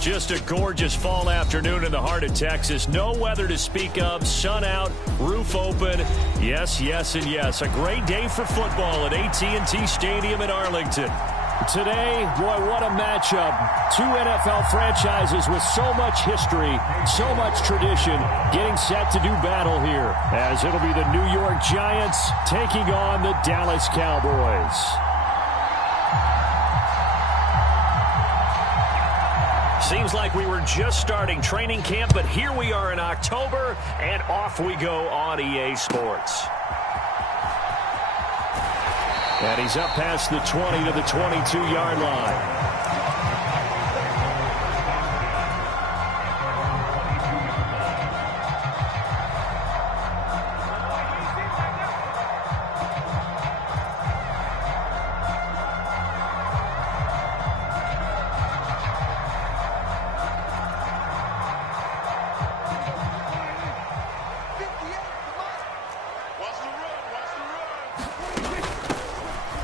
Just a gorgeous fall afternoon in the heart of Texas. No weather to speak of. Sun out, roof open. Yes, yes, and yes. A great day for football at AT&T Stadium in Arlington. Today, boy, what a matchup. Two NFL franchises with so much history, so much tradition, getting set to do battle here, as it'll be the New York Giants taking on the Dallas Cowboys. Seems like we were just starting training camp, but here we are in October, and off we go on EA Sports. And he's up past the 20 to the 22-yard line.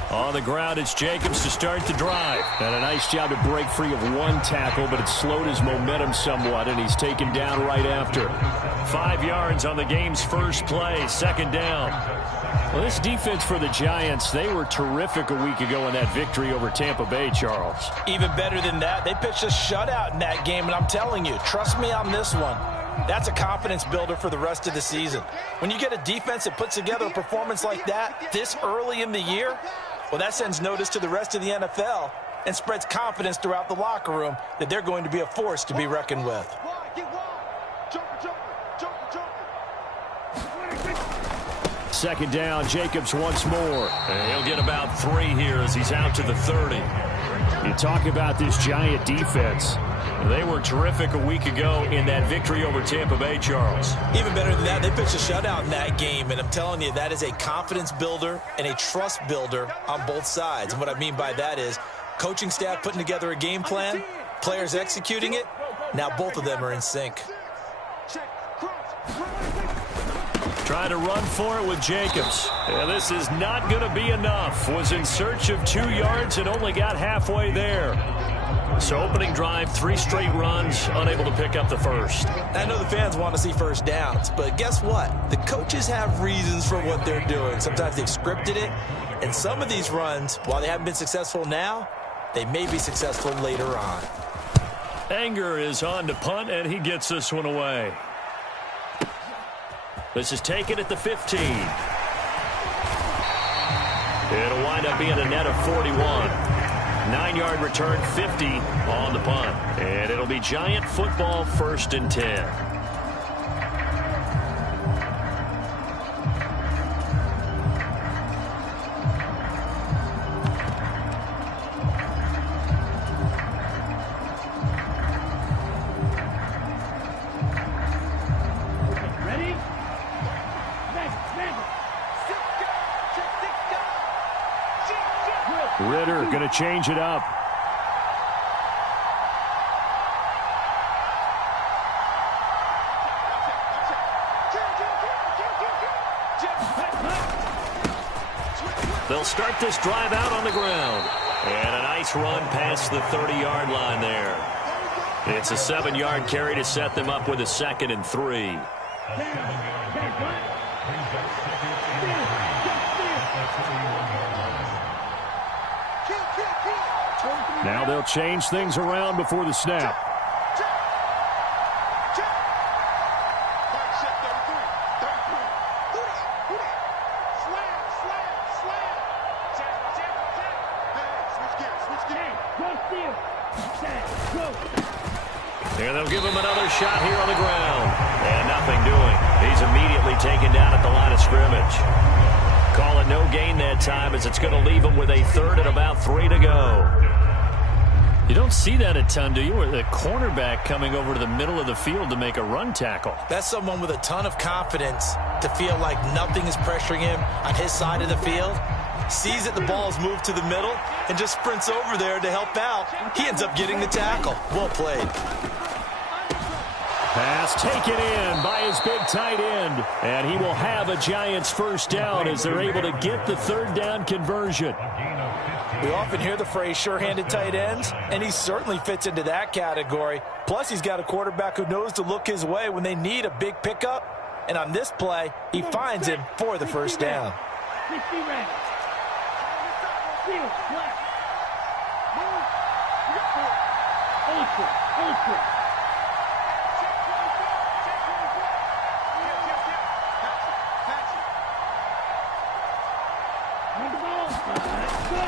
On the ground, it's Jacobs to start the drive. And a nice job to break free of one tackle, but it slowed his momentum somewhat, and he's taken down right after. 5 yards on the game's first play, second down. Well, this defense for the Giants, they were terrific a week ago in that victory over Tampa Bay, Charles. Even better than that, they pitched a shutout in that game, and I'm telling you, trust me on this one. That's a confidence builder for the rest of the season. When you get a defense that puts together a performance like that this early in the year, well, that sends notice to the rest of the NFL and spreads confidence throughout the locker room that they're going to be a force to be reckoned with. Second down, Jacobs once more. And he'll get about 3 here as he's out to the 30. You talk about this Giant defense. They were terrific a week ago in that victory over Tampa Bay, Charles. Even better than that, they pitched a shutout in that game, and I'm telling you, that is a confidence builder and a trust builder on both sides. And what I mean by that is coaching staff putting together a game plan, players executing it. Now both of them are in sync. Trying to run for it with Jacobs. And this is not going to be enough. Was in search of 2 yards and only got halfway there. So opening drive, 3 straight runs, unable to pick up the first. I know the fans want to see first downs, but guess what? The coaches have reasons for what they're doing. Sometimes they've scripted it, and some of these runs, while they haven't been successful now, they may be successful later on. Anger is on to punt, and he gets this one away. This is taken at the 15. It'll wind up being a net of 41. 9-yard return, 50 on the punt. And it'll be Giant football, 1st and 10. Ritter going to change it up. They'll start this drive out on the ground. And a nice run past the 30-yard line there. It's a 7-yard carry to set them up with a 2nd and 3. Now they'll change things around before the snap. Here they'll give him another shot here on the ground. And nothing doing. He's immediately taken down at the line of scrimmage. Call it no gain that time as it's going to leave him with a 3rd and about 3 to go. You don't see that a ton, do you? Where the cornerback coming over to the middle of the field to make a run tackle. That's someone with a ton of confidence to feel like nothing is pressuring him on his side of the field. Sees that the ball's moved to the middle and just sprints over there to help out. He ends up getting the tackle. Well played. Pass taken in by his big tight end. And he will have a Giants 1st down as they're able to get the 3rd down conversion. We often hear the phrase sure-handed tight ends, and he certainly fits into that category. Plus, he's got a quarterback who knows to look his way when they need a big pickup. And on this play, he finds him for the first down.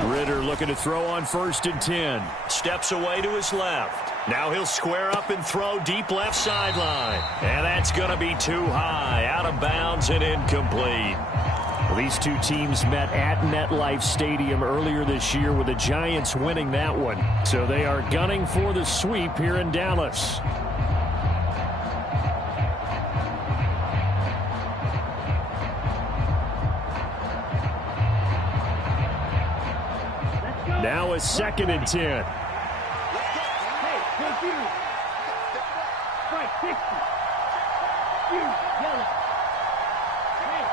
Ritter looking to throw on 1st and 10. Steps away to his left. Now he'll square up and throw deep left sideline. And that's going to be too high. Out of bounds and incomplete. Well, these two teams met at MetLife Stadium earlier this year with the Giants winning that one. So they are gunning for the sweep here in Dallas. Now it's 2nd and 10.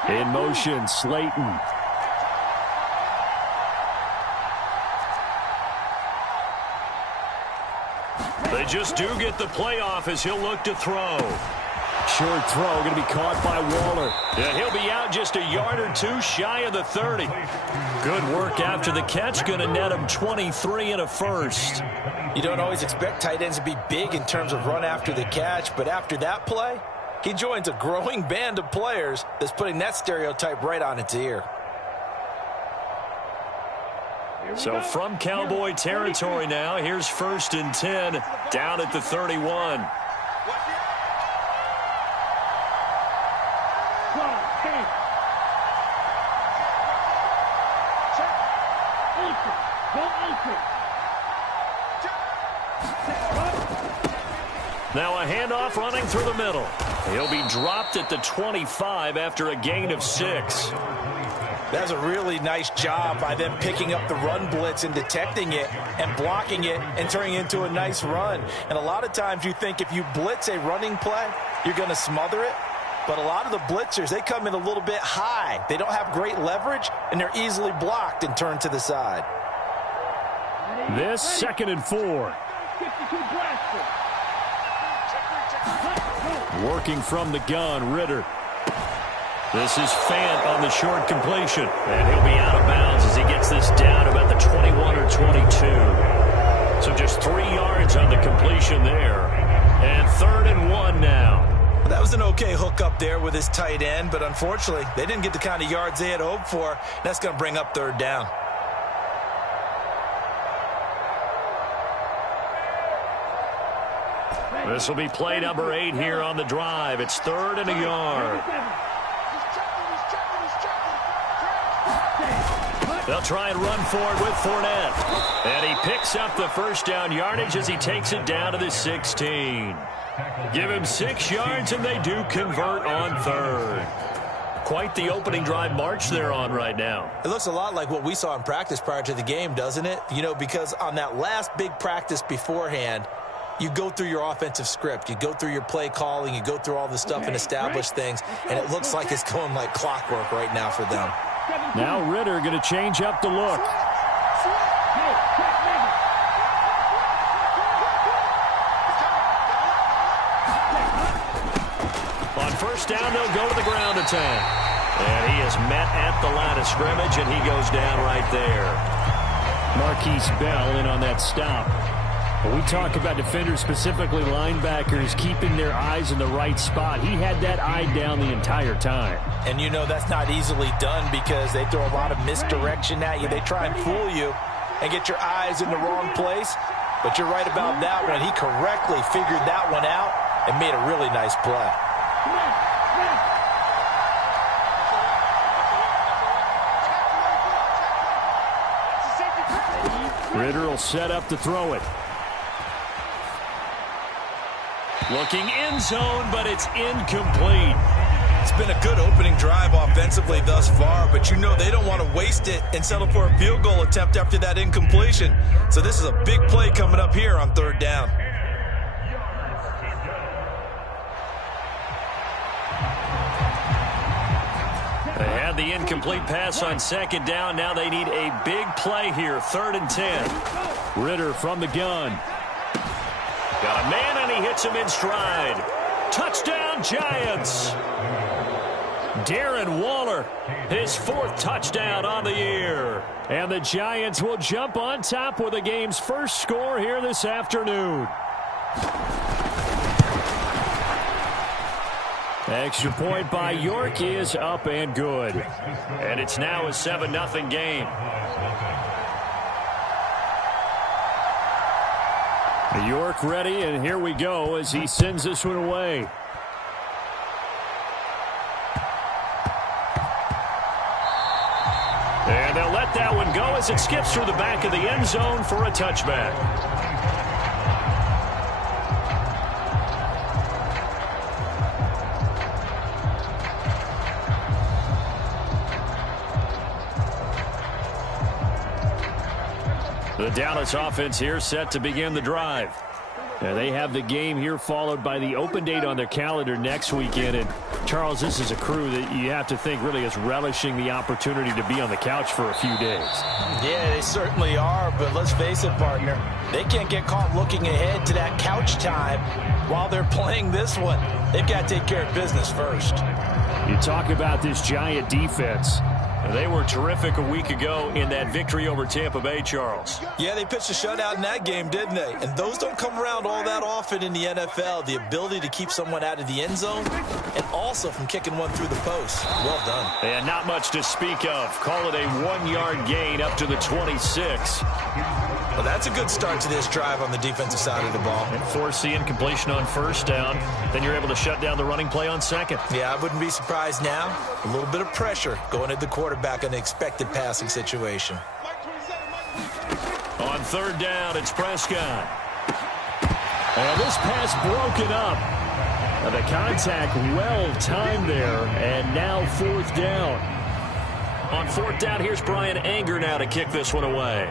In motion, Slayton. They just do get the playoff as he'll look to throw. Short throw going to be caught by Waller. Yeah, he'll be out just a yard or two shy of the 30. Good work after the catch. Going to net him 23 and a first. You don't always expect tight ends to be big in terms of run after the catch, but after that play, he joins a growing band of players that's putting that stereotype right on its ear. So from Cowboy territory now, here's 1st and 10 down at the 31. Now a handoff running through the middle. He'll be dropped at the 25 after a gain of 6. That's a really nice job by them picking up the run blitz and detecting it and blocking it and turning it into a nice run. And a lot of times you think if you blitz a running play, you're going to smother it. But a lot of the blitzers, they come in a little bit high. They don't have great leverage, and they're easily blocked and turned to the side. This 2nd and 4. Working from the gun, Ritter. This is Fant on the short completion. And he'll be out of bounds as he gets this down about the 21 or 22. So just 3 yards on the completion there. And 3rd and 1 now. That was an okay hook up there with his tight end, but unfortunately, they didn't get the kind of yards they had hoped for. That's going to bring up 3rd down. This will be play number 8 here on the drive. It's 3rd and a yard. They'll try and run forward with Fournette. And he picks up the first down yardage as he takes it down to the 16. Give him 6 yards, and they do convert on 3rd. Quite the opening drive march they're on right now. It looks a lot like what we saw in practice prior to the game, doesn't it? You know, because on that last big practice beforehand, you go through your offensive script. You go through your play calling. You go through all the stuff and establish things. And it looks like it's going like clockwork right now for them. Now Ritter going to change up the look. On 1st down, they'll go to the ground attack. And he is met at the line of scrimmage, and he goes down right there. Marquise Bell in on that stop. We talk about defenders, specifically linebackers, keeping their eyes in the right spot. He had that eye down the entire time. And you know that's not easily done because they throw a lot of misdirection at you. They try and fool you and get your eyes in the wrong place. But you're right about that one. He correctly figured that one out and made a really nice play. Ritter will set up to throw it. Looking end zone, but it's incomplete. It's been a good opening drive offensively thus far, but you know they don't want to waste it and settle for a field goal attempt after that incompletion. So this is a big play coming up here on 3rd down. Ahead Had the incomplete pass on second down. Now they need a big play here. 3rd and 10. Ritter from the gun. Got a man, and he hits him in stride. Touchdown, Giants. Darren Waller, his 4th touchdown on the year. And the Giants will jump on top with the game's first score here this afternoon. Extra point by York is up and good. And it's now a 7-0 game. York ready, and here we go as he sends this one away. And they'll let that one go as it skips through the back of the end zone for a touchback. The Dallas offense here set to begin the drive. They have the game here followed by the open date on their calendar next weekend. And Charles, this is a crew that you have to think really is relishing the opportunity to be on the couch for a few days. Yeah, they certainly are, but let's face it, partner. They can't get caught looking ahead to that couch time while they're playing this one. They've got to take care of business first. You talk about this Giant defense. They were terrific a week ago in that victory over Tampa Bay, Charles. Yeah, they pitched a shutout in that game, didn't they? And those don't come around all that often in the NFL. The ability to keep someone out of the end zone and also from kicking one through the post. Well done. And not much to speak of. Call it a 1-yard gain up to the 26. Well, that's a good start to this drive on the defensive side of the ball. And force the incompletion on 1st down. Then you're able to shut down the running play on 2nd. Yeah, I wouldn't be surprised now. A little bit of pressure going at the quarterback in an expected passing situation. On 3rd down, it's Prescott. And this pass broken up. The contact well timed there. And now 4th down. On 4th down, here's Brian Anger now to kick this one away.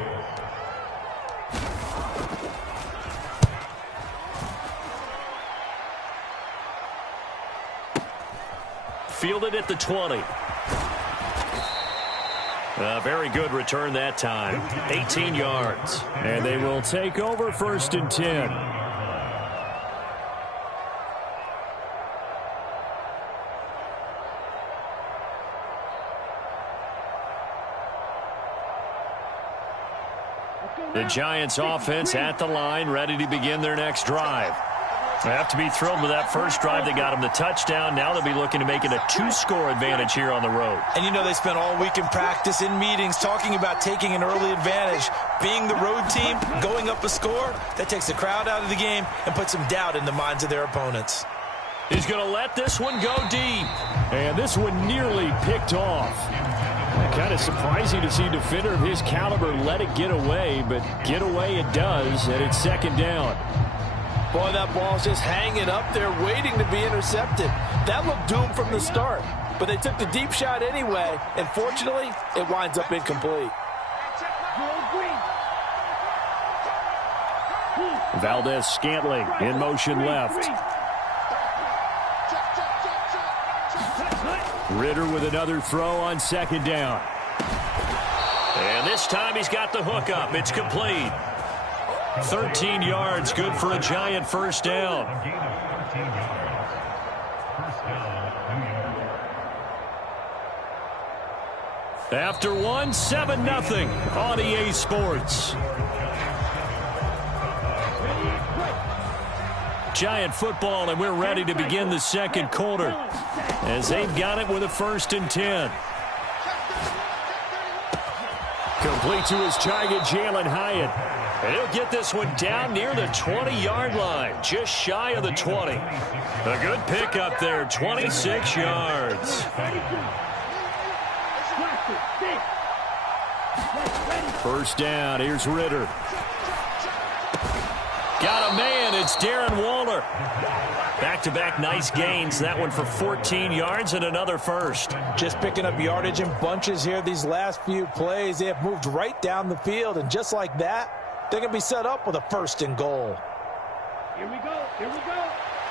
Fielded at the 20. A very good return that time. 18 yards. And they will take over 1st and 10. The Giants offense at the line, ready to begin their next drive. They have to be thrilled with that first drive. They got them the touchdown. Now they'll be looking to make it a 2-score advantage here on the road. And you know they spent all week in practice, in meetings, talking about taking an early advantage. Being the road team, going up a score, that takes the crowd out of the game and puts some doubt in the minds of their opponents. He's going to let this one go deep. And this one nearly picked off. Kind of surprising to see a defender of his caliber let it get away, but get away it does, and it's 2nd down. Boy, that ball's just hanging up there waiting to be intercepted. That looked doomed from the start, but they took the deep shot anyway, and fortunately, it winds up incomplete. Valdez-Scantling in motion left. Ritter with another throw on 2nd down. And this time he's got the hook up. It's complete. 13 yards, good for a Giant 1st down. After one, 7-0 on EA Sports. Giant football, and we're ready to begin the 2nd quarter as they've got it with a 1st and 10. Complete to his target, Jalen Hyatt. And he'll get this one down near the 20-yard line, just shy of the 20. A good pickup there, 26 yards. First down, here's Ritter. Got a man, it's Darren Waller. Back-to-back nice gains, that one for 14 yards and another first. Just picking up yardage in bunches here these last few plays. They have moved right down the field, and just like that, they're going to be set up with a 1st and goal. Here we go.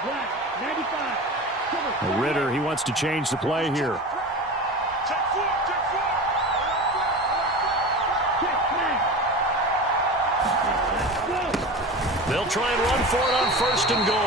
Black, 95. Ritter, he wants to change the play here. They'll try and run for it on 1st and goal.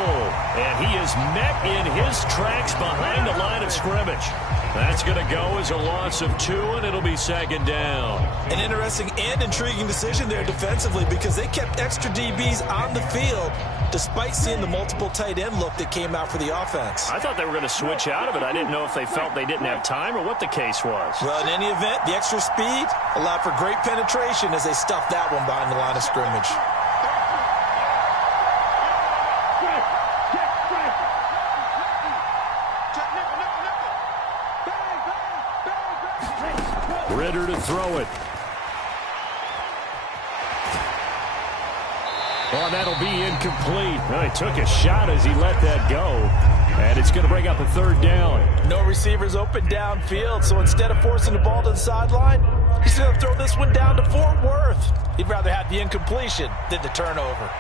And he is met in his tracks behind the line of scrimmage. That's going to go as a loss of 2, and it'll be 2nd down. An interesting and intriguing decision there defensively because they kept extra DBs on the field despite seeing the multiple tight end look that came out for the offense. I thought they were going to switch out of it. I didn't know if they felt they didn't have time or what the case was. Well, in any event, the extra speed allowed for great penetration as they stuffed that one behind the line of scrimmage. Ritter to throw it. Oh, that'll be incomplete. Well, he took a shot as he let that go. And it's going to bring up a 3rd down. No receivers open downfield, so instead of forcing the ball to the sideline, he's going to throw this one down to Fort Worth. He'd rather have the incompletion than the turnover.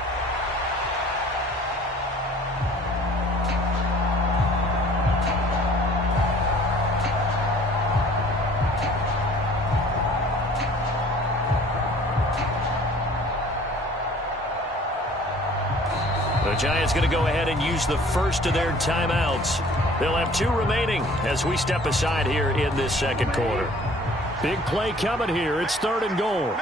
The Giants going to go ahead and use the first of their timeouts. They'll have 2 remaining as we step aside here in this 2nd quarter. Big play coming here. It's 3rd and goal.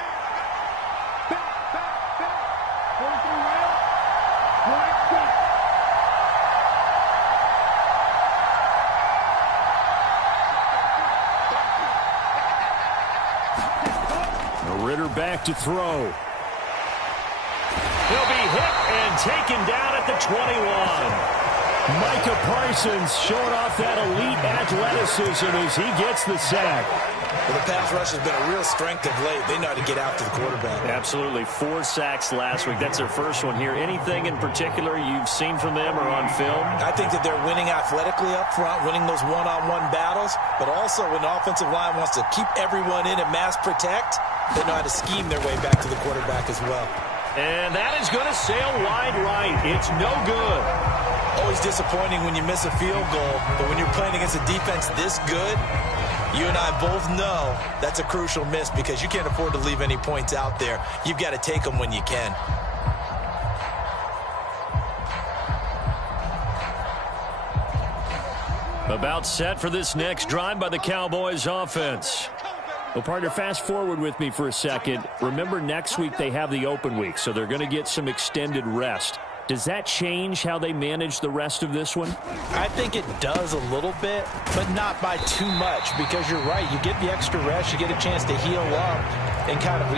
Ritter back to throw. He'll be hit and taken down at the 21. Micah Parsons showing off that elite athleticism as he gets the sack. Well, the pass rush has been a real strength of late. They know how to get after the quarterback. Absolutely. 4 sacks last week. That's their first one here. Anything in particular you've seen from them or on film? I think that they're winning athletically up front, winning those one-on-one battles, but also when the offensive line wants to keep everyone in and mass protect, they know how to scheme their way back to the quarterback as well. And that is going to sail wide right. It's no good. Always disappointing when you miss a field goal, but when you're playing against a defense this good, you and I both know that's a crucial miss because you can't afford to leave any points out there. You've got to take them when you can. About set for this next drive by the Cowboys offense. Well, partner, fast forward with me for a second. Remember, next week they have the open week, so they're going to get some extended rest. Does that change how they manage the rest of this one? I think it does a little bit, but not by too much, because you're right. You get the extra rest, you get a chance to heal up and kind of,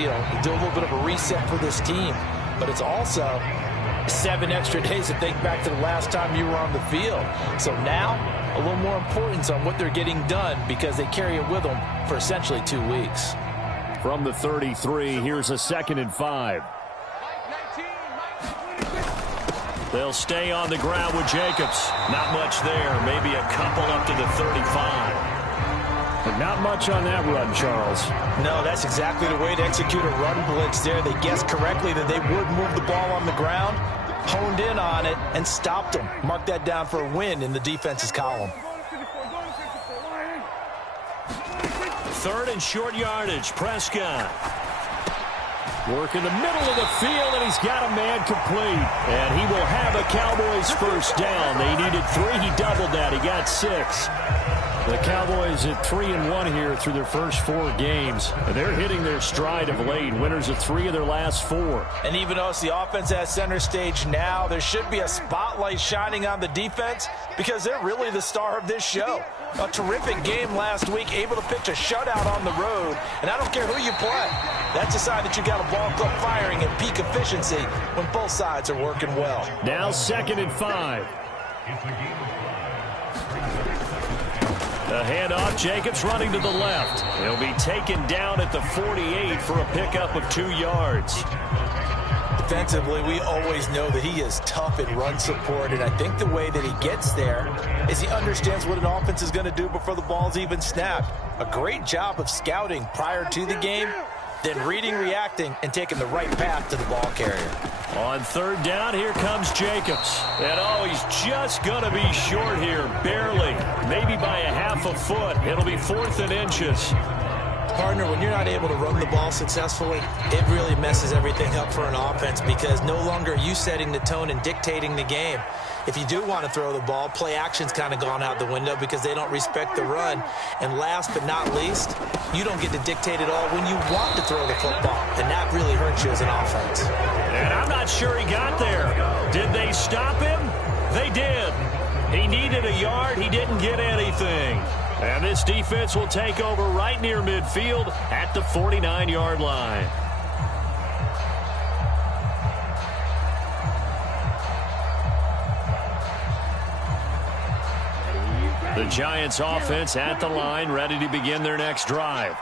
do a little bit of a reset for this team. But it's also 7 extra days to think back to the last time you were on the field. So now, a little more importance on what they're getting done because they carry it with them for essentially 2 weeks. From the 33, here's a 2nd and 5. They'll stay on the ground with Jacobs. Not much there. Maybe a couple up to the 35. But not much on that run, Charles. No, that's exactly the way to execute a run blitz there. They guessed correctly that they would move the ball on the ground, honed in on it, and stopped them. Mark that down for a win in the defense's column. 3rd and short yardage. Prescott. Work in the middle of the field, and he's got a man complete. And he will have a Cowboys first down. They needed 3. He doubled that. He got 6. The Cowboys at 3-1 here through their first 4 games. And they're hitting their stride of late. Winners of 3 of their last 4. And even though it's the offense at center stage now, there should be a spotlight shining on the defense because they're really the star of this show. A terrific game last week, able to pitch a shutout on the road. And I don't care who you play. That's a sign that you got a ball club firing at peak efficiency when both sides are working well. Now 2nd and 5. The handoff, Jacobs running to the left. He'll be taken down at the 48 for a pickup of 2 yards. Defensively, we always know that he is tough in run support, and I think the way that he gets there is he understands what an offense is going to do before the ball's even snapped. A great job of scouting prior to the game, then reading, reacting, and taking the right path to the ball carrier. On third down, here comes Jacobs. And, he's just going to be short here, barely. Maybe by a half a foot. It'll be 4th and inches. Partner, when you're not able to run the ball successfully, it really messes everything up for an offense because no longer are you setting the tone and dictating the game. If you do want to throw the ball, play action's kind of gone out the window because they don't respect the run. And last but not least, you don't get to dictate it all when you want to throw the football. And that really hurts you as an offense. And I'm not sure he got there. Did they stop him? They did. He needed a yard. He didn't get anything. And this defense will take over right near midfield at the 49-yard line. The Giants offense at the line, ready to begin their next drive.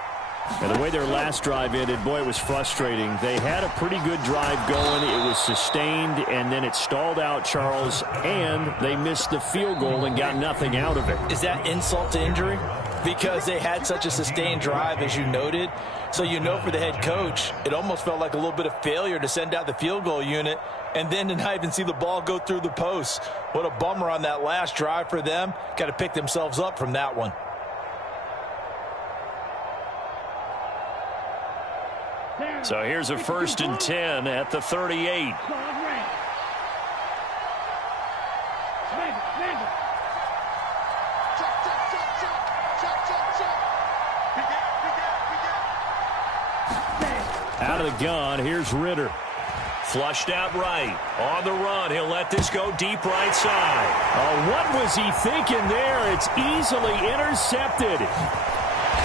And the way their last drive ended, boy, it was frustrating. They had a pretty good drive going. It was sustained, and then it stalled out, Charles, and they missed the field goal and got nothing out of it. Is that insult to injury? Because they had such a sustained drive, as you noted. So you know for the head coach, it almost felt like a little bit of failure to send out the field goal unit and then to not even see the ball go through the post. What a bummer on that last drive for them. Got to pick themselves up from that one. So here's a 1st and 10 at the 38. Out of the gun, here's Ritter. Flushed out right. On the run, he'll let this go deep right side. Oh, what was he thinking there? It's easily intercepted.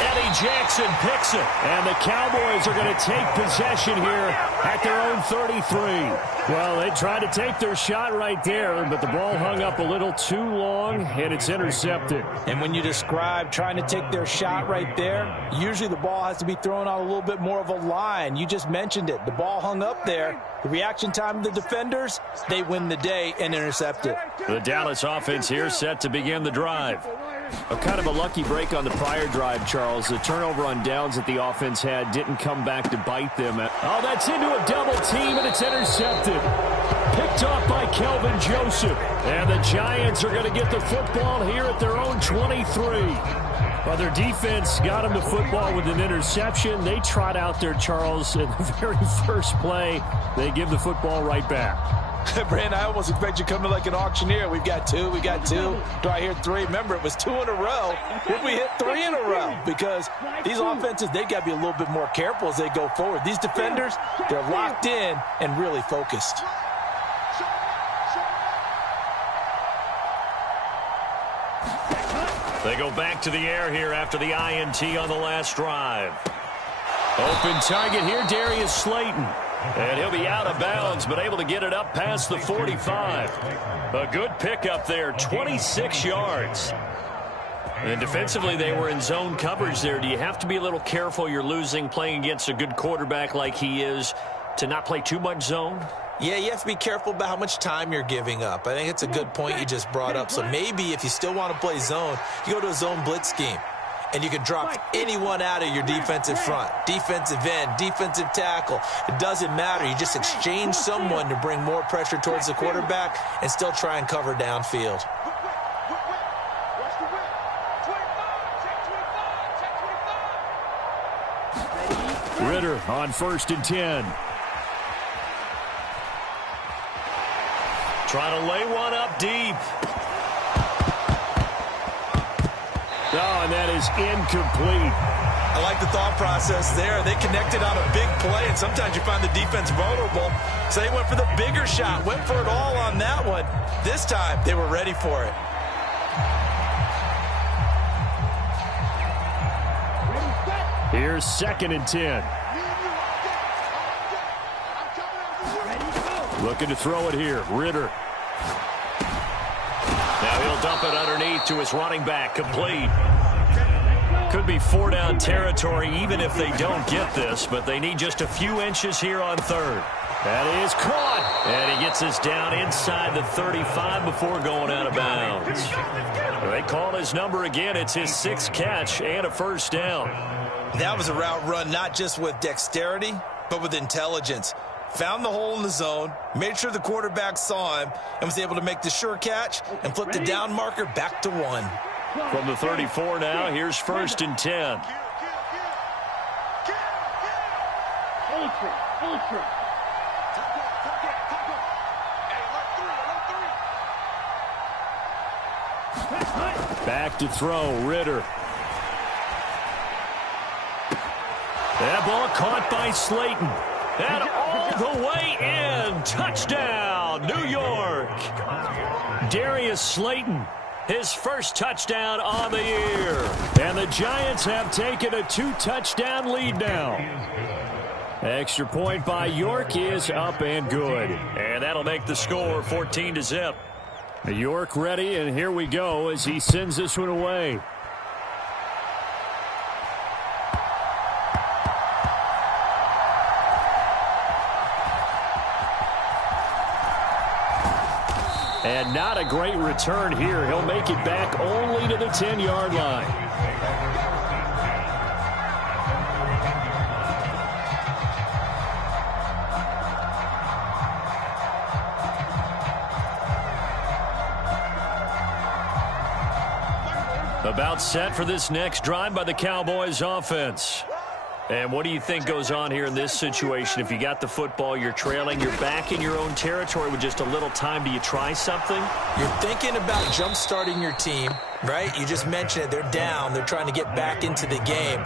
Eddie Jackson picks it. And the Cowboys are going to take possession here at their own 33. Well, they tried to take their shot right there, but the ball hung up a little too long, and it's intercepted. And when you describe trying to take their shot right there, usually the ball has to be thrown out a little bit more of a line. You just mentioned it. The ball hung up there. The reaction time of the defenders, they win the day and intercept it. The Dallas offense here set to begin the drive. A kind of a lucky break on the prior drive, Charles. The turnover on downs that the offense had didn't come back to bite them. Oh, that's into a double team, and it's intercepted. Picked off by Kelvin Joseph. And the Giants are going to get the football here at their own 23. Well, their defense got them the football with an interception. They trot out there, Charles, in the very first play. They give the football right back. Brandon, I almost expect you to come in like an auctioneer. We've got two. Do I hear three? Remember, it was 2 in a row. If we hit 3 in a row, because these offenses, they've got to be a little bit more careful as they go forward. These defenders, they're locked in and really focused. They go back to the air here after the INT on the last drive. Open target here, Darius Slayton. And he'll be out of bounds, but able to get it up past the 45. A good pickup there, 26 yards. And defensively, they were in zone coverage there. Do you have to be a little careful? You're losing, playing against a good quarterback like he is, to not play too much zone? Yeah, you have to be careful about how much time you're giving up. I think it's a good point you just brought up. So maybe if you still want to play zone, you go to a zone blitz scheme. And you can drop anyone out of your defensive front, defensive end, defensive tackle. It doesn't matter. You just exchange someone to bring more pressure towards the quarterback and still try and cover downfield. Ritter on 1st and 10. Trying to lay one up deep. Oh, and that is incomplete. I like the thought process there. They connected on a big play, and sometimes you find the defense vulnerable. So they went for the bigger shot, went for it all on that one. This time, they were ready for it. Here's 2nd and 10. Looking to throw it here, Ritter. Now he'll dump it underneath to his running back, complete. Could be 4-down territory even if they don't get this, but they need just a few inches here on 3rd. That is caught, and he gets this down inside the 35 before going out of bounds. They call his number again. It's his 6th catch and a 1st down. That was a route run not just with dexterity, but with intelligence. found the hole in the zone, made sure the quarterback saw him, and was able to make the sure catch and flip the down marker back to 1. From the 34 now, here's 1st and 10. Ultra. Back to throw, Ritter. That ball caught by Slayton. And all the way in. Touchdown, New York. Darius Slayton, his first touchdown on the year. And the Giants have taken a 2-touchdown lead now. Extra point by York is up and good. And that'll make the score 14-0. York ready, and here we go as he sends this one away. And not a great return here. He'll make it back only to the 10-yard line. About set for this next drive by the Cowboys offense. And what do you think goes on here in this situation? If you got the football, you're trailing, you're back in your own territory with just a little time. Do you try something? You're thinking about jump-starting your team, right? You just mentioned it. They're down. They're trying to get back into the game.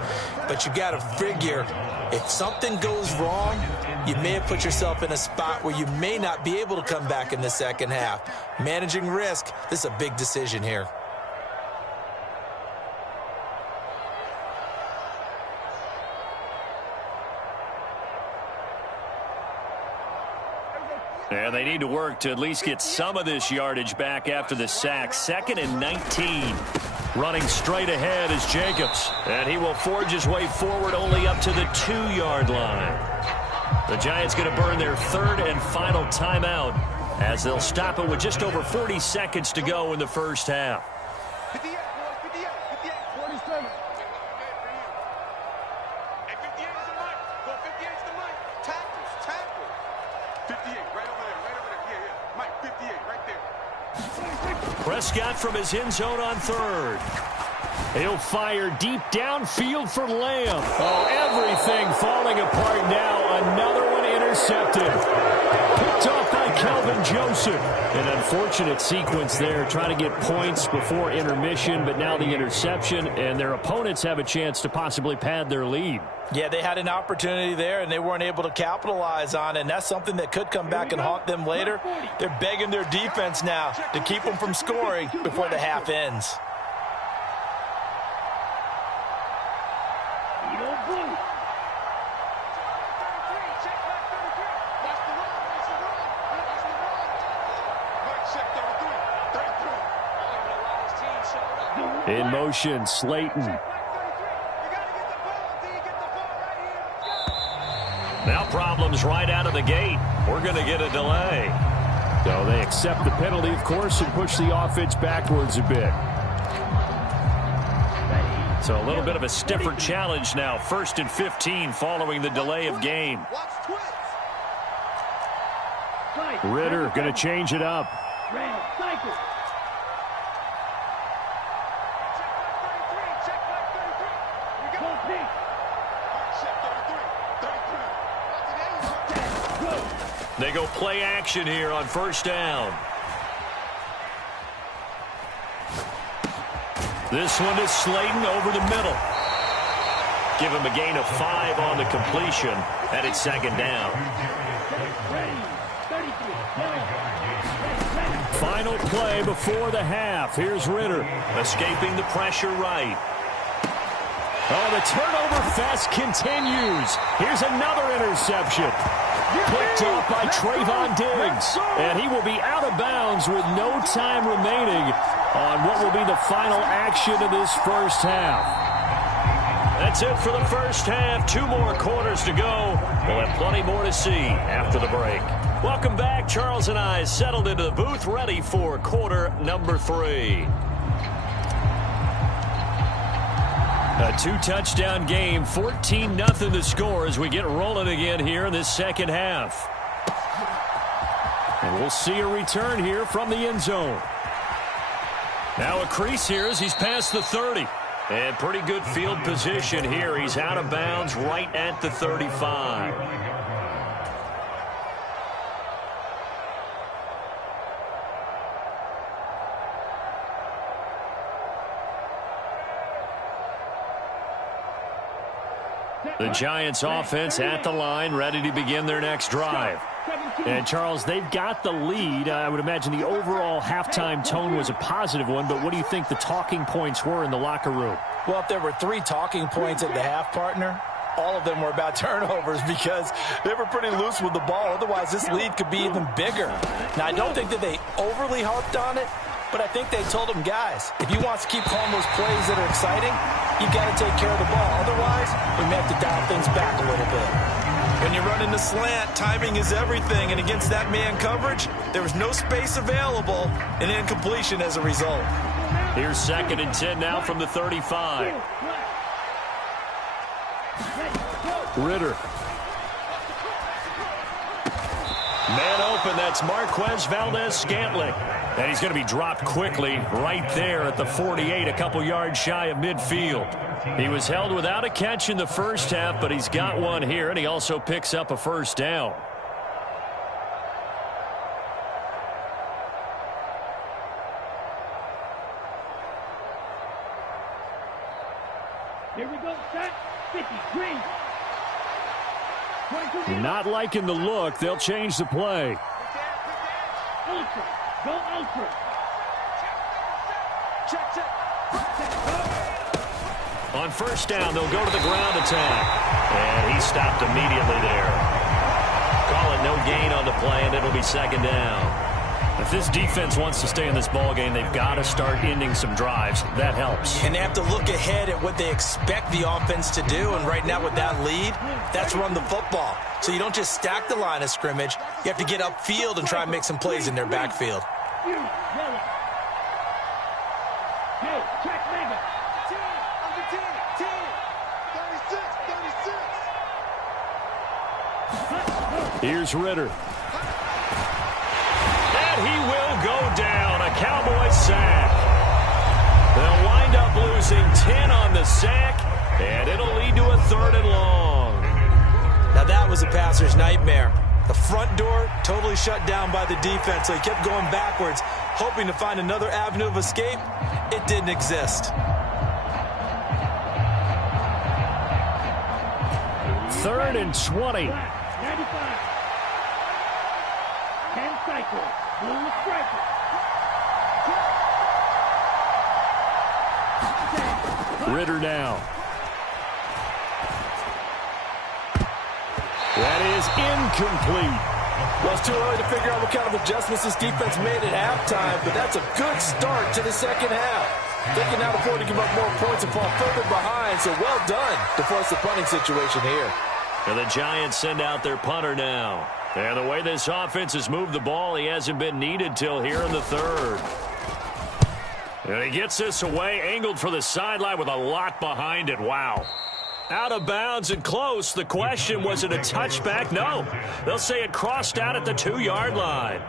But you got to figure, if something goes wrong, you may have put yourself in a spot where you may not be able to come back in the second half. Managing risk, this is a big decision here. And they need to work to at least get some of this yardage back after the sack. 2nd and 19. Running straight ahead is Jacobs. And he will forge his way forward only up to the 2-yard line. The Giants going to burn their 3rd and final timeout as they'll stop it with just over 40 seconds to go in the first half. 58, right over there. Yeah. Mike, 58, right there. Prescott from his end zone on 3rd. He'll fire deep downfield for Lamb. Oh, everything falling apart now. Another one intercepted. Picked off by Kelvin Joseph. An unfortunate sequence there, trying to get points before intermission, but now the interception, and their opponents have a chance to possibly pad their lead. Yeah, they had an opportunity there, and they weren't able to capitalize on it, and that's something that could come back and haunt them later. They're begging their defense now to keep them from scoring before the half ends. In motion, Slayton. Now problems right out of the gate. We're going to get a delay. So they accept the penalty, of course, and push the offense backwards a bit. So a little bit of a stiffer challenge now. 1st and 15 following the delay of game. Ritter going to change it up. They go play action here on 1st down. This one is Slayton over the middle. Give him a gain of 5 on the completion, and it's 2nd down. Final play before the half. Here's Ritter, escaping the pressure right. Oh, the turnover fest continues. Here's another interception. Picked off by Trayvon Diggs. And he will be out of bounds with no time remaining on what will be the final action of this first half. That's it for the first half. 2 more quarters to go. We'll have plenty more to see after the break. Welcome back. Charles and I settled into the booth, ready for quarter number 3. A two-touchdown game, 14-0 the score as we get rolling again here in this second half. And we'll see a return here from the end zone. Now a crease here as he's past the 30. And pretty good field position here. He's out of bounds right at the 35. The Giants offense at the line, ready to begin their next drive. And, Charles, they've got the lead. I would imagine the overall halftime tone was a positive one, but what do you think the talking points were in the locker room? Well, if there were 3 talking points at the half, partner, all of them were about turnovers because they were pretty loose with the ball. Otherwise, this lead could be even bigger. Now, I don't think that they overly harped on it, but I think they told them, guys, if you want to keep calling those plays that are exciting, you've got to take care of the ball. Otherwise, we may have to dial things back a little bit. When you run in the slant, timing is everything, and against that man coverage, there was no space available, and incompletion as a result. Here's 2nd and 10 now from the 35. Ritter. Man open, that's Marquez Valdez-Scantling. And he's going to be dropped quickly right there at the 48, a couple yards shy of midfield. He was held without a catch in the first half, but he's got one here, and he also picks up a first down. Here we go, set, 50, green. Not liking the look. They'll change the play. Ultra, go ultra. Check, check. On first down, they'll go to the ground attack. And he stopped immediately there. Call it no gain on the play, and it'll be 2nd down. If this defense wants to stay in this ballgame, they've got to start ending some drives. That helps. And they have to look ahead at what they expect the offense to do. And right now with that lead, that's run the football. So you don't just stack the line of scrimmage. You have to get upfield and try and make some plays in their backfield. Hey, check mega. 10, 36. Here's Ritter. And he will go down. A Cowboy sack. They'll wind up losing 10 on the sack, and it'll lead to a 3rd and long. Now that was a passer's nightmare. The front door totally shut down by the defense, so he kept going backwards, hoping to find another avenue of escape. It didn't exist. 3rd and 20. 95. 10 cycle. Blue striker. Ritter now. That is incomplete. Well, it's too early to figure out what kind of adjustments this defense made at halftime, but that's a good start to the second half. They can now afford to give up more points and fall further behind, so well done to force the punting situation here. And the Giants send out their punter now. And the way this offense has moved the ball, he hasn't been needed till here in the 3rd. And he gets this away, angled for the sideline with a lot behind it. Wow. Out of bounds and close. The question, was it a touchback? No. They'll say it crossed out at the 2-yard line.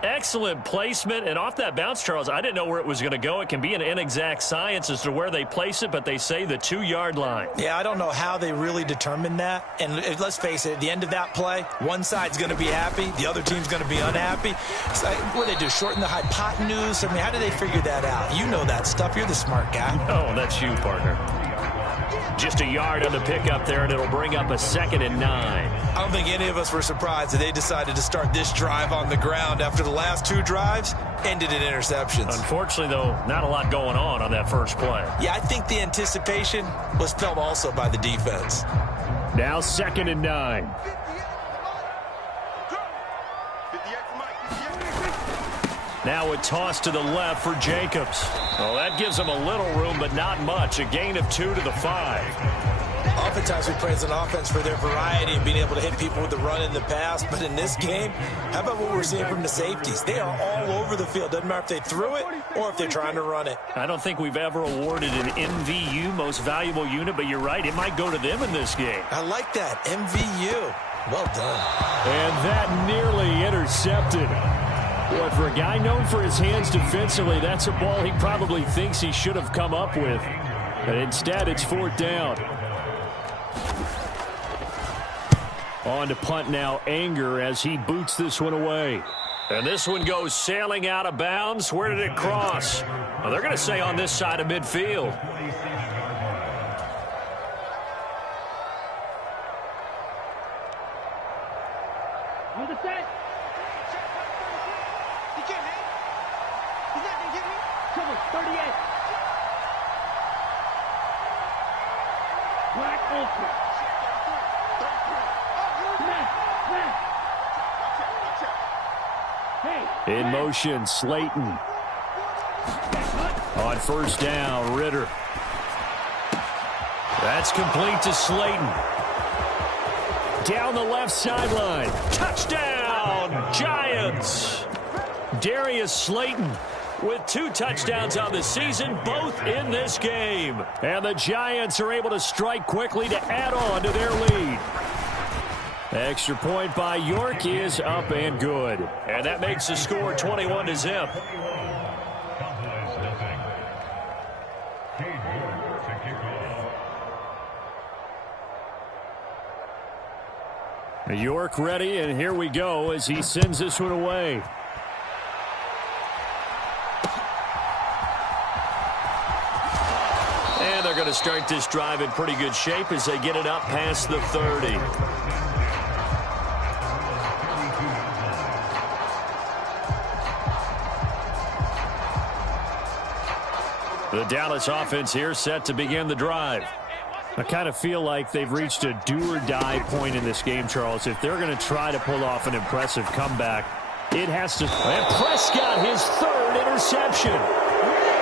Excellent placement, and off that bounce, Charles, I didn't know where it was going to go. It can be an inexact science as to where they place it, but they say the 2-yard line. Yeah, I don't know how they really determined that. And let's face it, at the end of that play, one side's going to be happy, the other team's going to be unhappy. It's like, what do they do, shorten the hypotenuse? I mean, how do they figure that out? You know that stuff. You're the smart guy. Oh, that's you, partner. Just a yard on the pickup there, and it'll bring up a 2nd and 9. I don't think any of us were surprised that they decided to start this drive on the ground after the last 2 drives ended in interceptions. Unfortunately, though, not a lot going on that first play. Yeah, I think the anticipation was felt also by the defense. Now 2nd and 9. Now a toss to the left for Jacobs. Well, that gives him a little room, but not much. A gain of 2 to the 5. times we praise an offense for their variety and being able to hit people with the run in the pass. But in this game, how about what we're seeing from the safeties? They are all over the field. Doesn't matter if they threw it or if they're trying to run it. I don't think we've ever awarded an MVU, most valuable unit, but you're right. It might go to them in this game. I like that. MVU. Well done. And that nearly intercepted. Boy, for a guy known for his hands defensively, that's a ball he probably thinks he should have come up with. But instead, it's 4th down. On to punt now, Anger, as he boots this one away. And this one goes sailing out of bounds. Where did it cross? Well, they're going to say on this side of midfield. On the set. He can't hang. He's not going to get me. Cover 38. Black Ultra. Smash. Hey. In motion, Slayton. On 1st down, Ritter. That's complete to Slayton. Down the left sideline. Touchdown, Giants. Darius Slayton with 2 touchdowns on the season, both in this game. And the Giants are able to strike quickly to add on to their lead. Extra point by York is up and good. And that makes the score 21-0. York ready, and here we go as he sends this one away. And they're going to start this drive in pretty good shape as they get it up past the 30. The Dallas offense here set to begin the drive. I kind of feel like they've reached a do-or-die point in this game, Charles. If they're going to try to pull off an impressive comeback, it has to. And Prescott, his 3rd interception.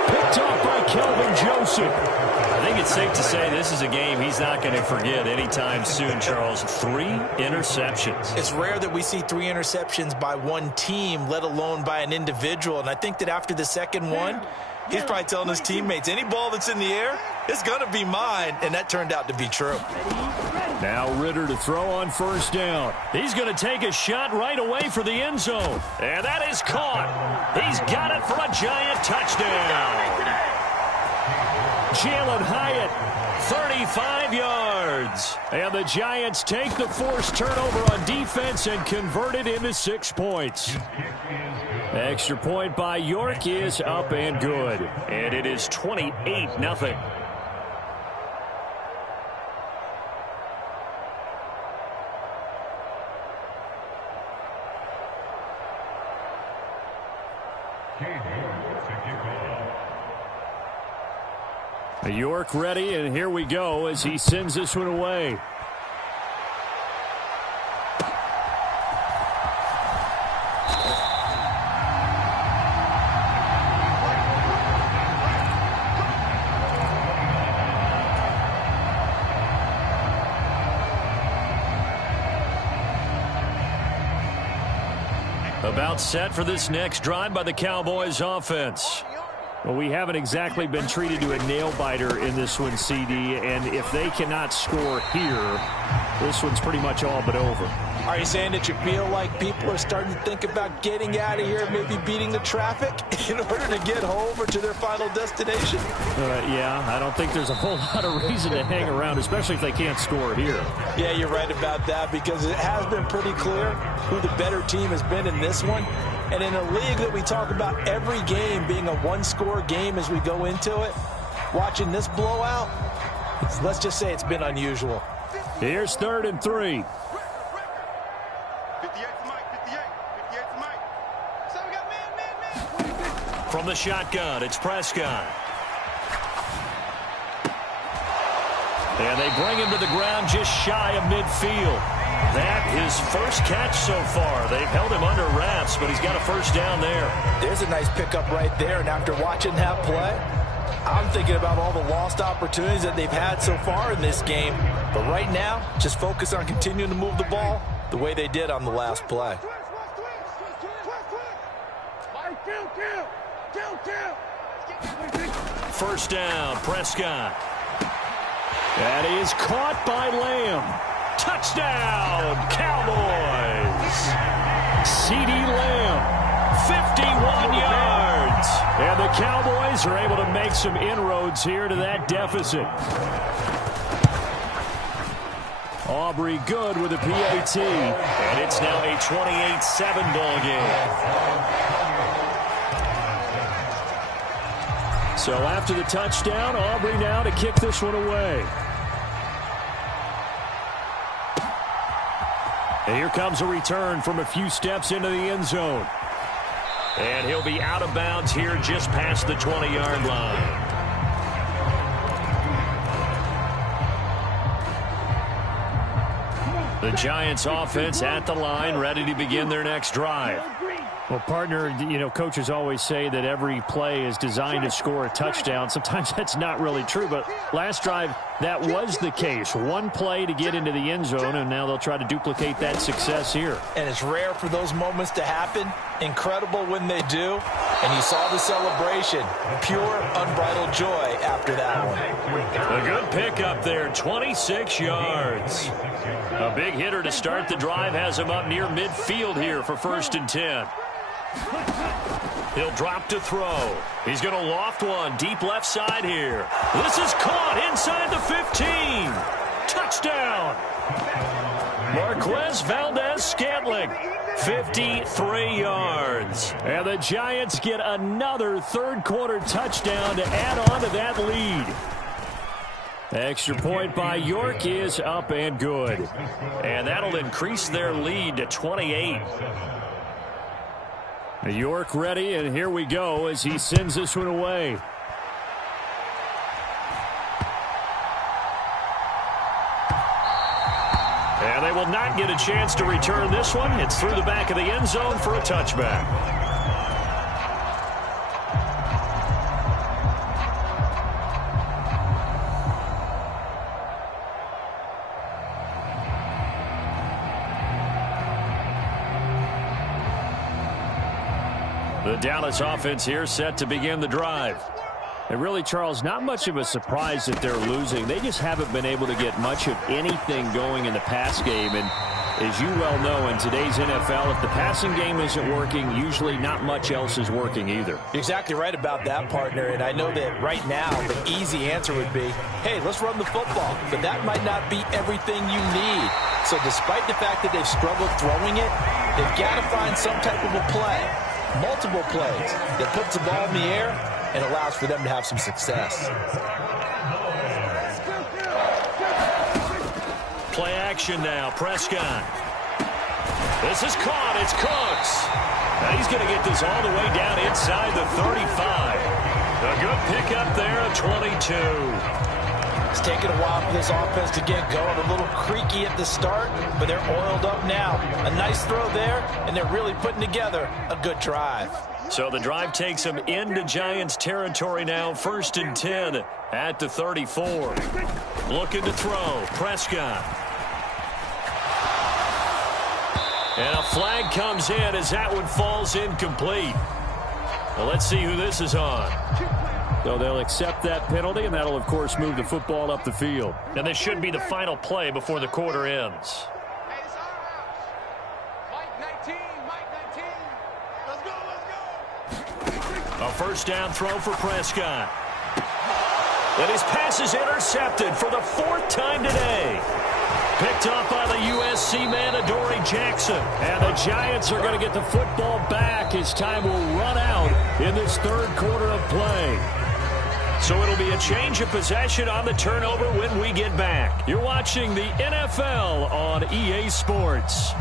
Picked off by Kelvin Joseph. I think it's safe to say this is a game he's not going to forget anytime soon, Charles. 3 interceptions. It's rare that we see 3 interceptions by one team, let alone by an individual. And I think that after the second one, he's probably telling his teammates, any ball that's in the air, it's going to be mine. And that turned out to be true. Now Ritter to throw on 1st down. He's going to take a shot right away for the end zone. And that is caught. He's got it for a Giant touchdown. Jalen Hyatt, 35 yards. And the Giants take the forced turnover on defense and convert it into 6 points. Extra point by York is up and good. And it is 28-0. York ready, and here we go as he sends this one away. About set for this next drive by the Cowboys offense. Well, we haven't exactly been treated to a nail-biter in this one, CD, and if they cannot score here, this one's pretty much all but over. Are you saying that you feel like people are starting to think about getting out of here, maybe beating the traffic in order to get home or to their final destination? Yeah, I don't think there's a whole lot of reason to hang around, especially if they can't score here. Yeah, you're right about that, because it has been pretty clear who the better team has been in this one. And in a league that we talk about every game being a one-score game as we go into it, watching this blowout, let's just say it's been unusual. Here's 3rd and 3. 58 to Mike, 58 to Mike. So we got man. From the shotgun, it's Prescott. And they bring him to the ground just shy of midfield. That his first catch so far. They've held him under wraps, but he's got a 1st down there. There's a nice pickup right there, and after watching that play, I'm thinking about all the lost opportunities that they've had so far in this game. But right now, just focus on continuing to move the ball the way they did on the last play. First down, Prescott. That is caught by Lamb. Touchdown, Cowboys. CeeDee Lamb, 51 yards. And the Cowboys are able to make some inroads here to that deficit. Aubrey good with a PAT. And it's now a 28-7 ball game. So after the touchdown, Aubrey now to kick this one away. And here comes a return from a few steps into the end zone. And he'll be out of bounds here just past the 20-yard line. The Giants offense at the line, ready to begin their next drive. Well, partner, you know, coaches always say that every play is designed to score a touchdown. Sometimes that's not really true, but last drive, that was the case. One play to get into the end zone, and now they'll try to duplicate that success here. And it's rare for those moments to happen. Incredible when they do. And you saw the celebration. Pure, unbridled joy after that one. A good pickup there, 26 yards. A big hitter to start the drive has him up near midfield here for 1st and 10. He'll drop to throw. He's going to loft one deep left side here. This is caught inside the 15. Touchdown. Marquez Valdez-Scantling, 53 yards. And the Giants get another third-quarter touchdown to add on to that lead. Extra point by York is up and good. And that'll increase their lead to 28. York ready, and here we go as he sends this one away. And they will not get a chance to return this one. It's through the back of the end zone for a touchback. The Dallas offense here set to begin the drive. And really, Charles, not much of a surprise that they're losing. They just haven't been able to get much of anything going in the pass game. And as you well know, in today's NFL, if the passing game isn't working, usually not much else is working either. You're exactly right about that, partner. And I know that right now the easy answer would be, hey, let's run the football. But that might not be everything you need. So despite the fact that they've struggled throwing it, they've got to find some type of a play. Multiple plays that puts the ball in the air and allows for them to have some success. Play action now, Prescott. This is caught, it's Cooks. Now he's going to get this all the way down inside the 35. A good pickup there, a 22. It's taken a while for this offense to get going. A little creaky at the start, but they're oiled up now. A nice throw there, and they're really putting together a good drive. So the drive takes them into Giants territory now. 1st and 10 at the 34. Looking to throw. Prescott. And a flag comes in as that one falls incomplete. Well, let's see who this is on. So they'll accept that penalty, and that'll, of course, move the football up the field. And this should be the final play before the quarter ends. A first down throw for Prescott. And his pass is intercepted for the 4th time today. Picked up by the USC man, Adoree Jackson. And the Giants are going to get the football back as time will run out in this 3rd quarter of play. So it'll be a change of possession on the turnover when we get back. You're watching the NFL on EA Sports.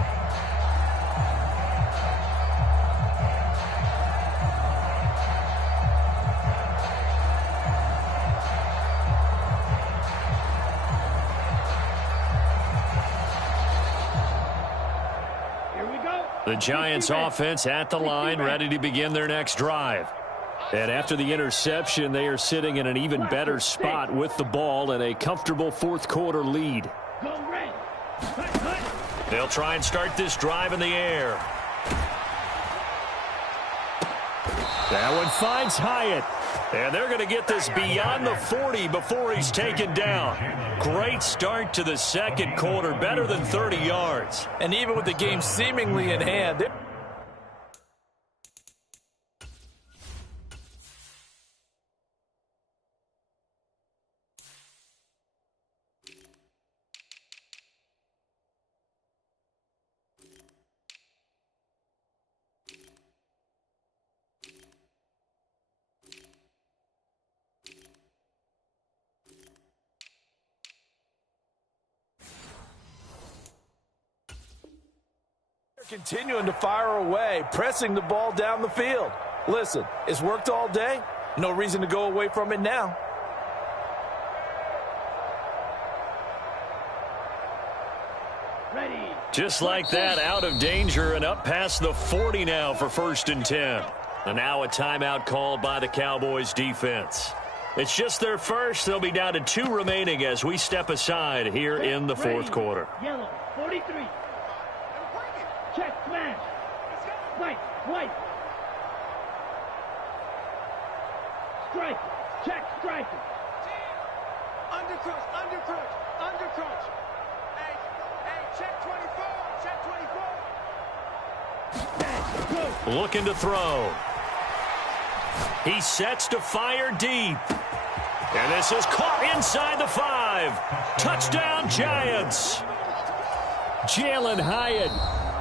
Here we go. The Giants offense at the line, ready to begin their next drive. And after the interception, they are sitting in an even better spot with the ball and a comfortable fourth quarter lead. Go red. They'll try and start this drive in the air. That one finds Hyatt. And they're going to get this beyond the 40 before he's taken down. Great start to the second quarter, better than 30 yards. And even with the game seemingly in hand, continuing to fire away, pressing the ball down the field. Listen, it's worked all day. No reason to go away from it now. Ready. Just like that, out of danger and up past the 40 now for 1st and 10. And now a timeout called by the Cowboys defense. It's just their first. They'll be down to 2 remaining as we step aside here in the fourth quarter. Yellow, 43. Check, smash. White, white. Strike, check, strike. Undercrunch, undercrunch, undercrunch. Hey, check 24, check 24. Looking to throw. He sets to fire deep. And this is caught inside the 5. Touchdown, Giants. Jalen Hyatt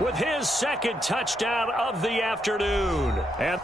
with his second touchdown of the afternoon. And